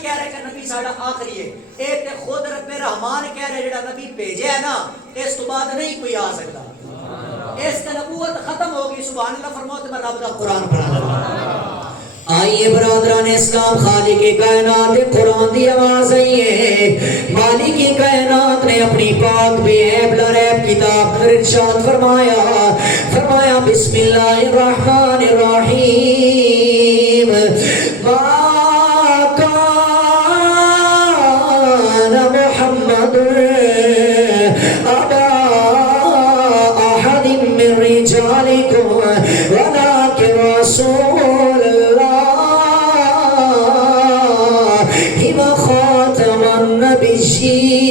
نہیں کہہ رہے کہ نبی ساڑا آخری ہے، اے تے خود رب رحمان کہہ رہے جڑا نبی بھیجے ہے نا اس تو بعد نہیں کوئی آ سکتا، اس تے نبوت ختم ہوگی. سبحان اللہ فرماؤ تے میں رب دا قرآن پڑھا. آئیے برادران اسلام، خالق کائنات قرآن دی آواز آئی ہے. مالک کائنات نے اپنی پاک بے عیب لریب کتاب پر ارشاد فرمایا بسم اللہ الرحمن الرحیم. ما کان محمد ابا احد من رجالکم ولکن رسول خاتم النبیین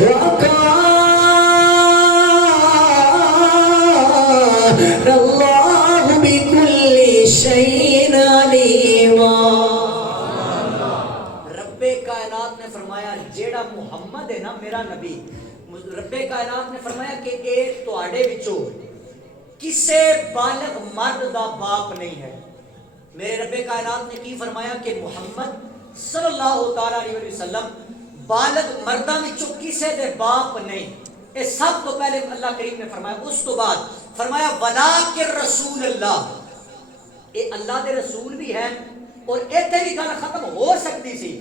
وکان اللہ بکل شیء علیما. رب کائنات نے فرمایا جیڑا محمد ہے نا میرا نبی، رب کائنات نے فرمایا کہ اے تواڈے وچوں کسے بالغ مرد دا باپ نہیں ہے. میرے رب کائنات نے کی فرمایا کہ محمد صلی اللہ تعالیٰ علیہ وسلم بالغ مردہ میں کسے دے باپ نہیں. یہ سب تو پہلے اللہ کریم نے فرمایا. اس تو بعد فرمایا وَلَٰكِن رسول اللہ، یہ اللہ دے رسول بھی ہیں. اور ایتھے بھی گل ختم ہو سکتی سی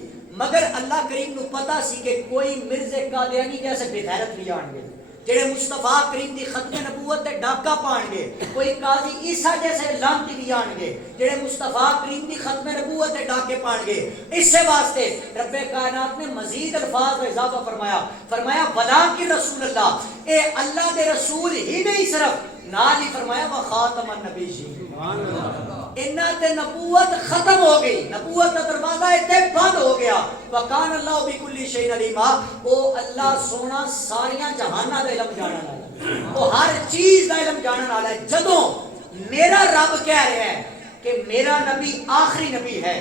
مگر اللہ کریم نو پتا سی کہ کوئی مرزے قادیانی جیسے بے غیرت بھی آن گے جڑے مصطفیٰ کریم دی ختم نبوت تے ڈاکہ پان گے، کوئی قاضی عیسیٰ جیسے لانتی بھی آن گے جڑے مصطفیٰ کریم دی ختم نبوت تے ڈاکے پان گے. اس سے واسطے رب کائنات نے مزید الفاظ و اضافہ فرمایا وَلَٰكِن رسول اللہ، اے اللہ دے رسول ہی نہیں صرف نال ہی فرمایا وَخَاتَمَ النَّبِيِّينَ. انہاں تے نبوت ختم ہو گئی، نبوت کا دروازہ تے بند ہو گیا. وَكَانَ اللَّهُ بِكُلِّ شَيْءٍ عَلِيمًا، او اللہ سونا ساریاں جہاناں دا علم جانن والا ہے، او ہر چیز دا علم جانن والا ہے. جدوں میرا رب کہہ رہا ہے کہ میرا نبی آخری نبی ہے،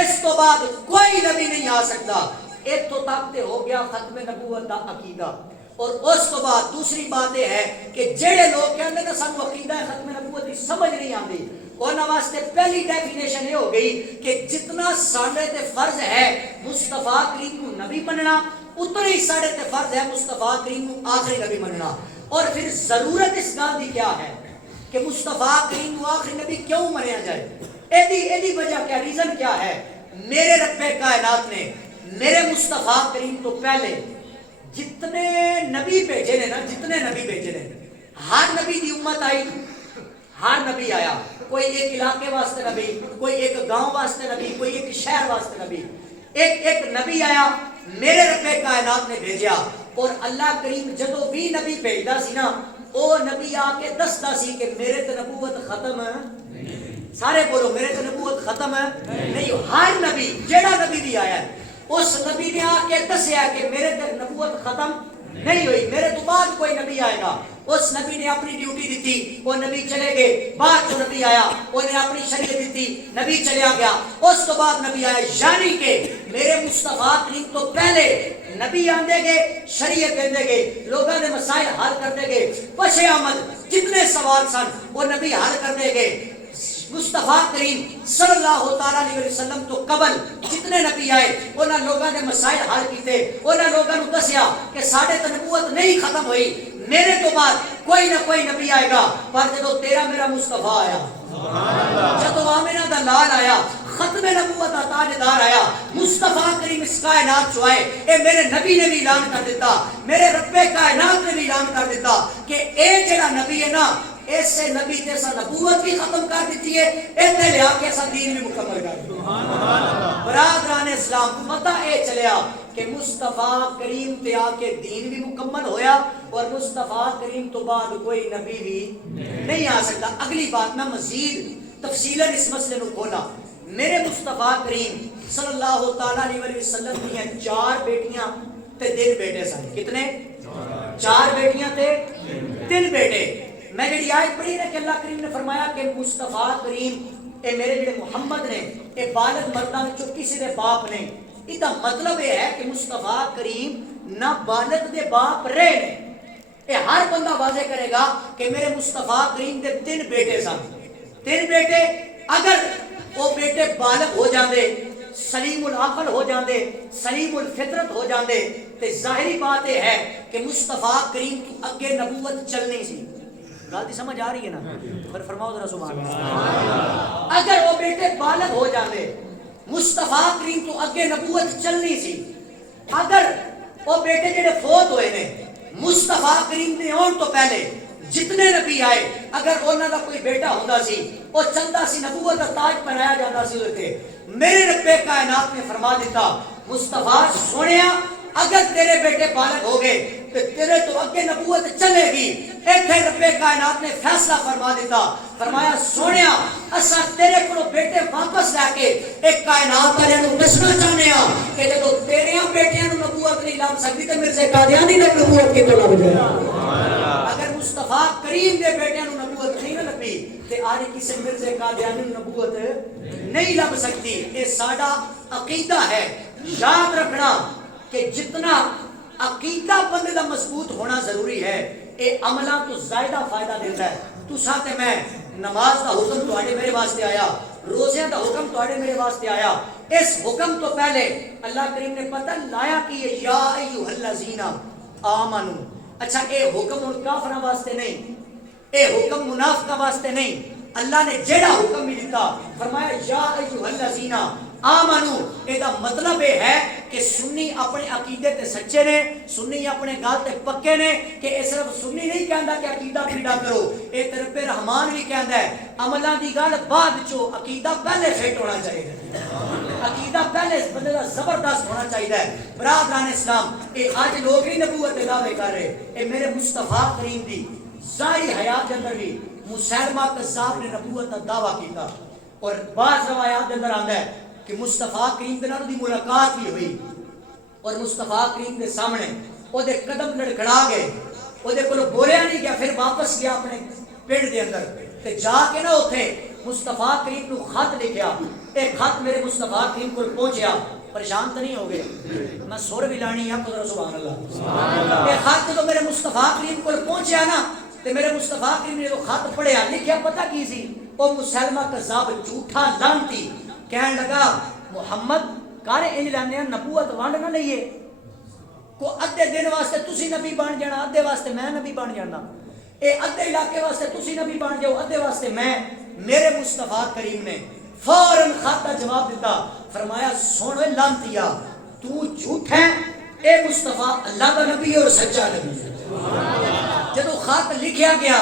اس تو بعد کوئی نبی نہیں آ سکتا، اتوں تک تے ہو گیا ختم نبوت دا عقیدہ. اور اس تو بعد دوسری بات یہ ہے کہ جڑے لوگ کہتے ہیں سانو عقیدہ ختم نبوت کی سمجھ نہیں آتی، انہاں واسطے پہلی ڈیفینیشن یہ ہو گئی کہ جتنا ساڈے تے فرض ہے مصطفیٰ کریم نو نبی مننا، اتنا ہی ساڈے تے فرض ہے مصطفیٰ کریم نو آخری نبی مننا. اور پھر ضرورت اس گل دی کیا ہے کہ مصطفیٰ کریم نو آخری نبی کیوں منیا جائے؟ ایدی وجہ کیا، ریزن کیا ہے؟ میرے رب کائنات نے میرے مصطفیٰ کریم تو پہلے جتنے نبی بھیجے نے نا، جتنے نبی بھیجے نے، ہر نبی دی امت آئی، ہر نبی آیا. کوئی ایک علاقے واسطے نبی، کوئی ایک گاؤں واسطے نبی، کوئی ایک شہر واسطے نبی. ایک نبی آیا میرے رب کائنات نے بھیجا. اور اللہ کریم جدو بھی نبی بھیجدا سی نا، او نبی آ کے دسدا سی کہ میرے تے نبوت ختم ہے. سارے بولو میرے تے نبوت ختم ہے نہیں. ہر نبی جیڑا نبی بھی آیا ہے اس نبی نے آ کے دسیا کہ میرے تے نبوت ختم نہیں ہوئی، میرے تو بعد کوئی نبی آئے گا. اس نبی نے اپنی ڈیوٹی دیتی، وہ نبی چلے گئے. بعد جو نبی آیا انہیں اپنی شریعت دیتی، نبی چلیا گیا. اس تو بعد نبی آیا، یعنی کہ میرے مصطفیٰ کریم تو پہلے نبی آندے گے، شریعت دیندے گے، لوگوں نے مسائل حل کرتے گے. پش آمد جتنے سوال سن وہ نبی حل کرتے گے. مصطفیٰ کریم صلی اللہ تعالیٰ علیہ وسلم تو قبل جتنے نبی آئے انہاں لوگوں نے مسائل حل کیتے، انہاں لوگوں نے دسیا کہ ساڈے تے نبوت نہیں ختم ہوئی، میرے تو بعد کوئی نہ کوئی نبی آئے گا. پر جدو تیرا میرا مصطفیٰ آیا، جدو آمنہ دا لال آیا، ختم نبوت دا تاجدار آیا، مصطفیٰ کریم اس کائنات چو آئے، اے میرے نبی نے بھی اعلان کر دیتا، میرے رب کائنات نے بھی اعلان کر دیتا کہ اے جڑا نبی ہے نا، اس سے نبی تے سا نبوت بھی ختم کر دیتی ہے، ایتھے لے آ کے سا دین بھی مکمل کر دیتی. برادران اسلام پتہ اے چلیا کہ مصطفیٰ کریم تے آ کے دین بھی مکمل ہویا اور مصطفیٰ کریم تو بعد کوئی نبی بھی نہیں آ سکتا. اگلی بات میں مزید تفصیلاً اس مسئلے کو کھولا. میرے مصطفیٰ کریم صلی اللہ تعالیٰ علیہ وسلم کی 4 بیٹیاں تے 3 بیٹے سن. کتنے؟ 4 بیٹیاں تے 3 بیٹے. میں جڑی آیت پڑھی نا کہ اللہ کریم نے فرمایا کہ مصطفیٰ کریم اے میرے جڑے محمد نے اے بالغ مرداں وچوں کسی دے باپ نہیں. ادا مطلب یہ ہے کہ مصطفیٰ کریم نہ بالغ دے باپ رہے نے. اے ہر بندہ واضح کرے گا کہ میرے مصطفیٰ کریم دے 3 بیٹے سن. 3 بیٹے، اگر وہ بیٹے بالغ ہو جاندے سلیم العقل ہو جاندے، سلیم الفطرت ہو جاندے، تے ظاہری بات یہ ہے کہ مصطفیٰ کریم تو اگے نبوت چلنی سی. گل دی سمجھ آ رہی ہے نا؟ پر فرماؤ ذرا سبحان اللہ. اگر وہ بیٹے بالغ ہو جاندے، مصطفیٰ کریم تو اگے نبوت چلنی سی. اگر وہ بیٹے جڑے فوت ہوئے نے مصطفیٰ کریم نے آن تو پہلے جتنے نبی آئے، اگر انہوں کا کوئی بیٹا ہوتا سی وہ چلتا سی، نبوت کا تاج پہنایا جاتا سی ہوتے. میرے رب کائنات نے فرما دیتا مصطفیٰ سونیا اگر تیرے بیٹے بالغ ہو گئے تو تیرے تو اگے نبوت چلے گی. ایتھے رب کائنات نے فیصلہ فرما دیتا، فرمایا سونیا اسا تیرے کو بیٹے واپس لے کے ایک کائنات والے نو دسنا چاہنے ہاں کہ جدو تیرے بیٹیاں نو نبوت نہیں لب سکتی تے مرزا قادیانی نے نبوت کتوں لب جائے. اگر مصطفیٰ کریم دے بیٹیاں نو نبوت نہیں نہ لبی تے آج کسی مرزا قادیانی نو نبوت نہیں لب سکتی. یہ ساڈا عقیدہ ہے. یاد رکھنا کہ جتنا عقیدہ بندے دا مضبوط ہونا ضروری ہے اے عملاں تو زائدہ فائدہ دیتا ہے. تساں تے میں نماز دا حکم تواڈے میرے واسطے آیا، روزے دا حکم تواڈے میرے واسطے آیا. اس حکم تو پہلے اللہ کریم نے پتہ لایا کہ یا ایھا الذین آمنو. اچھا اے حکم ان کافراں واسطے نہیں، اے حکم منافقاں واسطے نہیں. اللہ نے جیڑا حکم بھی دیتا فرمایا یا ایھا الذین آمنو. اے دا مطلب یہ ہے کہ سنی اپنے عقیدے تے سچے نے، سنی اپنے گل تے پکے نے. کہ اے صرف سنی نہیں کہندا کہ عقیدہ پیڑا کرو، اے رب رحمان بھی کہندا ہے عملاں دی گل بعد چو، عقیدہ پہلے فٹ ہونا چاہیے. عقیدہ پہلے بندے دا زبردست ہونا چاہیے. برادران اسلام اے آج لوگ ہی نبوت دے دعوے کر رہے. اے میرے مصطفیٰ کریم دی ظاہری حیات کے اندر بھی مسیلمہ کذاب نے نبوت کا دعویٰ کیتا. اور بعض روایات کے اندر آندا ہے کہ مصطفیٰ کریم دے نال دی ملاقات بھی ہوئی اور مصطفیٰ کریم دے سامنے او دے قدم لڑکھڑا گئے، او دے کولوں بولیا نہیں گیا. پھر واپس گیا اپنے پنڈ دے اندر تے جا کے نہ اوتھے مصطفیٰ کریم نو خط لکھیا. اے خط میرے مصطفیٰ کریم کول پہنچیا. پریشان تو نہیں ہو گئے؟ میں سر بھی لانی ہے قدر سبحان اللہ. سبحان اللہ. اے خط جو میرے مصطفیٰ کریم کول پہنچیا نا تے میرے مصطفیٰ کریم نے جو خط پڑھیا لکھیا پتہ کی سی؟ او مسلمہ کذاب جھوٹا لعنتی کہن لگا محمد کارے انج لینے نبوت ونڈ نہ لئیے کو ادھے دن واسطے تسی نبی بن جانا، ادھے واسطے میں نبی بن جانا. اے ادھے علاقے واسطے تسی نبی بن جاؤ، ادھے واسطے میں. میرے مصطفیٰ کریم نے فوراً خط کا جواب دیتا، فرمایا سن اے لعنتیا تو جھوٹ ہے، اے مصطفیٰ اللہ کا نبی اور سچا نبی ہے. جدو خط لکھیا گیا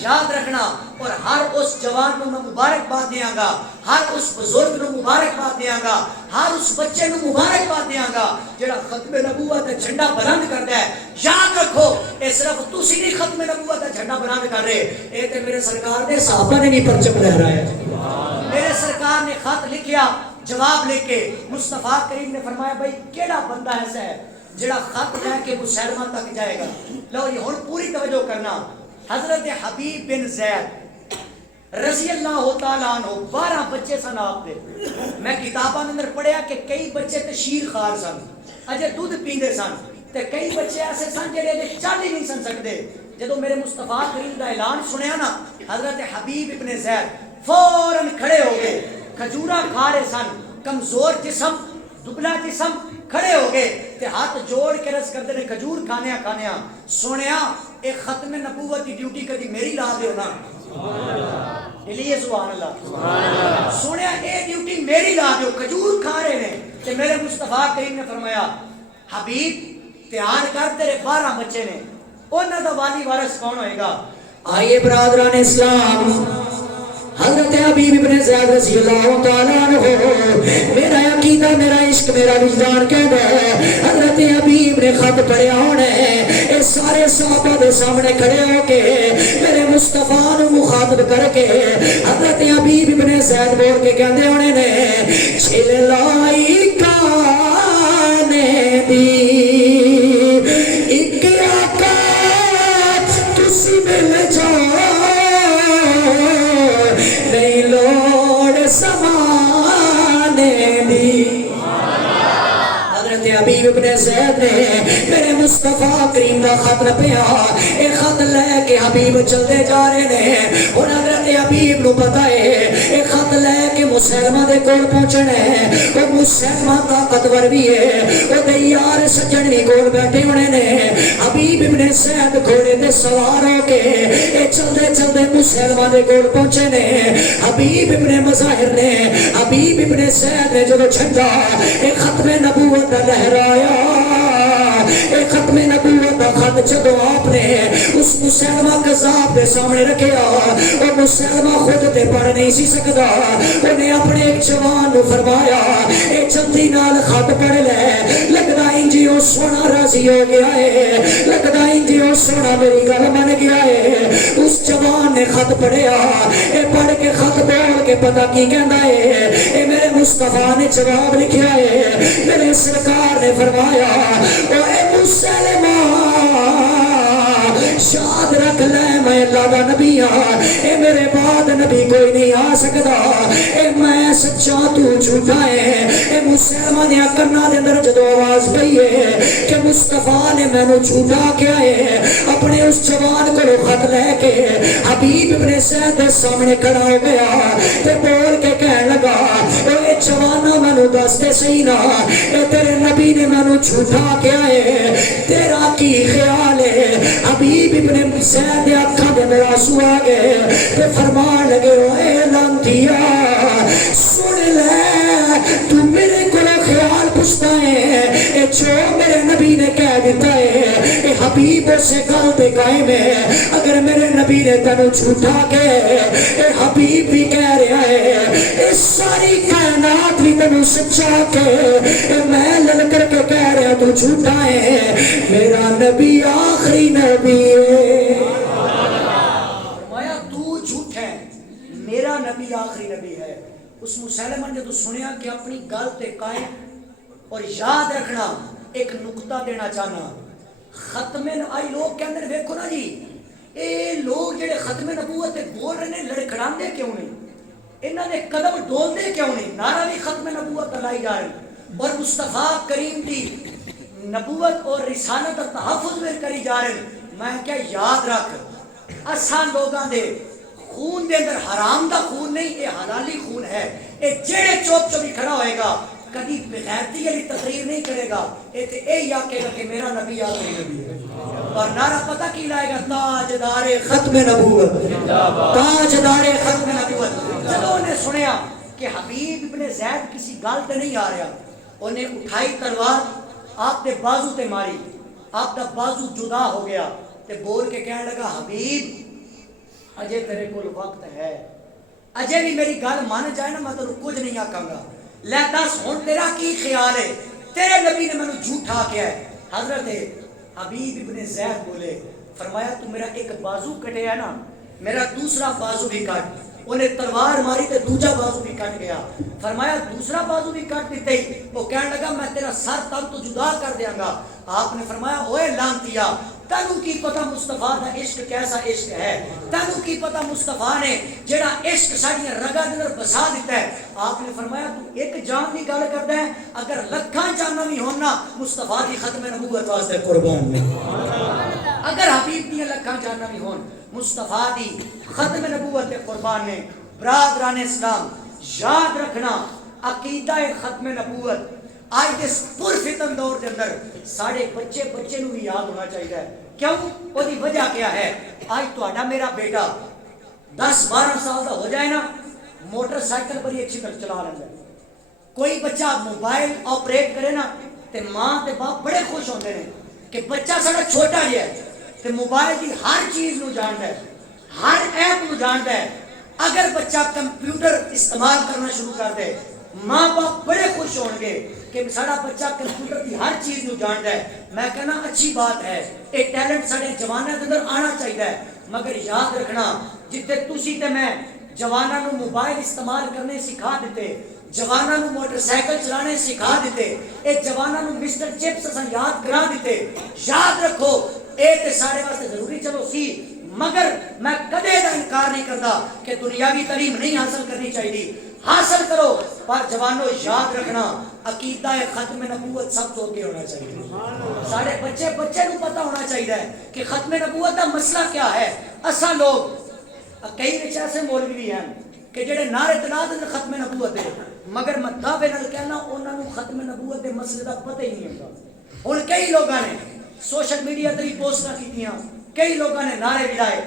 یاد رکھنا، اور ہر اس جوان کو میں مبارکباد دیاں گا، ہر اس بزرگ کو مبارکباد دیاں گا، ہر اس بچے کو مبارکباد دیاں گا جڑا ختم نبوت کا جھنڈا بلند کرتا ہے. یاد رکھو اے صرف تسی نہیں ختم نبوت کا جھنڈا بلند کر رہے، اے تے میرے سرکار دے صحابہ نے بھی پرچم لہرایا ہے. میرے سرکار نے خط لکھیا، جواب لکھ کے مصطفیٰ کریم نے فرمایا بھائی کیڑا بندہ ایسا ہے جڑا خط لے کے مسلمہ تک جائے گا. لو یہ ہن پوری توجہ کرنا. حضرت حبیب بن زید رضی اللہ تعالیٰ عنہ 12 بچے سن آپ دے. میں کتاباں اندر پڑھیا کہ کئی بچے تے شیر خار سن، اجے دودھ پیندے سن، تے کئی بچے ایسے سن جڑے چل ہی نہیں سن سکتے. جدو میرے مصطفیٰ کریم دا اعلان سنیا نا حضرت حبیب ابن زید فوراً کھڑے ہو گئے. کھجورا کھا رہے سن، کمزور جسم، دبلا جسم، کھڑے ہو گئے تے ہاتھ جوڑ کے رس کرتے نے کھجور کھانیا. سنیا اے ختم نبوت کی ڈیوٹی کدی میری لا دیو نا. لیے سبحان اللہ. سنیا اے ڈیوٹی میری لا دیو. کھجور کھا رہے نے تے میرے مصطفیٰ کریم نے فرمایا حبیب دھیان کر تیرے 12 بچے نے، انہاں دا والی وارث کون ہوئے گا؟ آئیے برادران اسلام حضرت حبیب ابن زید رضی اللہ تعالیٰ عنہ میرا عقیدہ میرا عشق میرا وجدان کہتا ہے حضرت حبیب نے خط پڑھیا ہونا ہے. اے سارے صحابہ دے سامنے کھڑے ہو کے میرے مصطفیٰ نو مخاطب کر کے حضرت حبیب ابن زید بول کے کہندے ہونے نے چھلائی کانے دی ایک آقا تسی مل جاؤ نہیں لوڑ سمانے دی. حضرت حبیب ابن زید نے میرے مصطفیٰ کریم دا خط لپیا، اے خط لے کے حبیب چلتے جا رہے ہیں، اور حضرت حبیب نو پتا ہے اے خط لے کے مسلمہ دے کول پہنچنا ہے، وہ مسلمہ طاقتور بھی ہے، وہ دے یار سجن بھی کول بیٹھے ہونے نے۔ حبیب ابن زید گھوڑے دے سوار ہو کے اے چلتے چلتے مسلمہ دے کول پہنچے نے۔ حبیب ابن مظاہر نے، حبیب ابن زید نے جب جھنڈا اے ختم نبوت لہرایا، اے ختم نبوت کا خط جدو آپ نے اس مسلمہ قذاب کے سامنے رکھیا، اور مسلمہ خود تے پڑھ نہیں سی سکتا، انہیں اپنے ایک جوان نو فرمایا اے جلدی نال خط پڑھ لے، لگدا انجی او سونا راضی ہو گیا ہے، لگدا انجی او سونا میری گل من گیا ہے۔ اس جوان نے خط پڑھیا، اے پڑھ کے خط بول کے پتہ کی کہندا ہے، اے میرے مصطفیٰ نے جواب لکھیا ہے، میرے سرکار نے فرمایا او اے مسلمہ یاد رکھ لے میں اللہ دا نبی ہاں، اے میرے بعد نبی کوئی نہیں آ سکتا، اے میں سچا تو جھوٹا ہے۔ اے مسلمہ نے کرنا دے اندر جدو آواز پئی ہے کہ مصطفیٰ نے میں نو جھوٹا کیا ہے، اپنے اس جوان کو خط لے کے حبیب ابن زید دے سامنے کھڑا ہو گیا تے بول کے کہنے لگا اے جوانا میں نو دس دے صحیح نا، اے تیرے نبی نے میں نو جھوٹا کیا ہے، تیرا کی خیال ہے؟ حبیب ابن زید دے اکھاں دے میرا آنسو آ گئے تے فرمان لگے اے لانتیا سن لے، تو میرے کو خیال پوچھتا ہے، اے جو میرے نبی نے کہہ دیتا ہے اے حبیب سے گل تے قائم ہے، اگر میرے نبی نے تینوں جھوٹا کہے اے حبیب بھی کہہ رہا ہے، اے ساری کائنات بھی تینوں سچا کہے، اے میں لل کر کے کہہ رہا تو جھوٹا ہے، میرا نبی آخری نبی ہے۔ فرمایا تو جھوٹ ہے، میرا نبی آخری نبی ہے۔ اس مسلمہ نے تو سنیا کہ اپنی گل تے قائم، اور یاد رکھنا ایک نقطہ دینا چاہنا، ختم آئی لوگ کے اندر دیکھو نا جی، اے لوگ جڑے ختم نبوت تے بول رہے ہیں لڑکھڑان دے کیوں نہیں، انہاں دے قدم ڈول دے کیوں نہیں، نعرہ بھی ختم نبوت لائی جا رہی، اور مصطفیٰ کریم دی نبوت اور رسالت اور تحفظ میں کری جا رہے۔ میں کیا یاد رکھ اسان لوگاں دے خون دے اندر حرام دا خون نہیں، اے حلالی خون ہے، اے جڑے چوپ چوبی کھڑا ہوئے گا کبھی بغیرتی علی تقریر نہیں کرے گا، اے تے اے یا کہے گا کہ میرا نبی آخری نبی ہے، اور نعرہ پتہ کی لائے گا تاجدار ختم نبوت، تاجدار ختم نبوت۔ جب انہیں سنیا کہ حبیب ابن زید کسی گال تے نہیں آ رہا، انہیں اٹھائی تلوار آپ دے بازو تے ماری، آپ دا بازو جدا ہو گیا تے بول کے کہنے لگا حبیب اجے تیرے کول وقت ہے، اجے بھی میری گل مان جائے نا میں تو کچھ نہیں آکاں گا، لے دس ہن تیرا کی خیال ہے، تیرے نبی نے مینوں جھوٹا کیا ہے۔ حضرت حبیب ابن زید بولے، فرمایا تو میرا ایک بازو کٹے ہے نا، میرا دوسرا بازو بھی کٹ، انہیں تلوار ماری تے دوجا بازو بھی کٹ گیا، فرمایا دوسرا بازو بھی کٹ دیتے ہی وہ کہنے لگا میں تیرا سر تن تو جدا کر دیاں گا۔ آپ نے فرمایا اوے لانتیا تینوں کی پتہ مصطفیٰ دا عشق کیسا عشق ہے، تینوں کی پتہ مصطفیٰ نے جڑا عشق ساڈیاں رگاں دے اندر بسا دیتا ہے۔ آپ نے فرمایا تو ایک جان دی گل کردا ہے، اگر لکھاں جاناں بھی ہون نا مصطفیٰ دی ختم نبوت واسطے قربان نے، اگر حبیب دی لکھاں جاناں بھی ہون مصطفیٰ دی ختم نبوت قربان نے۔ برادران اسلام یاد رکھنا عقیدہ ختم نبوت آج اس پرفتن دور کے اندر ساڑھے بچے نو بھی یاد ہونا چاہیے۔ کیوں؟ وہ دی وجہ کیا ہے؟ آج تو میرا بیٹا 10-12 سال دا ہو جائے نا موٹر سائیکل پر ہی اچھی طرح چلا لینا ہے، کوئی بچہ موبائل آپریٹ کرے نا تے ماں تے باپ بڑے خوش ہوندے ہیں کہ بچہ ساڑا چھوٹا ہی ہے تے موبائل کی ہر چیز نو جانتا ہے، ہر ایپ نو جانتا ہے۔ اگر بچہ کمپیوٹر استعمال کرنا شروع کر دے ماں باپ بڑے خوش ہوں گے کہ ساڑا بچہ کمپیوٹر کی ہر چیز نو جانتا ہے۔ میں کہنا اچھی بات ہے، ایک ٹیلنٹ ساڑے جوانہ کے اندر آنا چاہیے، مگر یاد رکھنا جتے تسی تے میں جوانہ نو موبائل استعمال کرنے سکھا دیتے، جوانہ نو موٹر سائیکل چلانے سکھا دیتے، اے جوانہ نو مسٹر چپس اساں یاد کرا دیتے، یاد رکھو اے تے سارے واسطے ضروری چلو سی، مگر میں کدے دا انکار نہیں کرتا کہ دنیاوی تعلیم نہیں حاصل کرنی چاہیے، حاصل کرو، پر جوانوں یاد رکھنا عقیدہ ختم نبوت سب تو اگے ہونا چاہیے. سارے بچے نو پتہ ہونا چاہیے کہ ختم نبوت کا مسئلہ کیا ہے. اساں لوگ کئی ایسے مولوی بھی ہیں کہ جڑے نعرے تلا دے ختم نبوت ہے، مگر میں دعوے نال کہنا انہاں نو ختم نبوت دے مسئلے دا پتہ ہی نہیں ہوندا. ہن کئی لوگاں نے سوشل میڈیا تے پوسٹاں کیتیاں، کئی لوگاں نے نعرے بھی لائے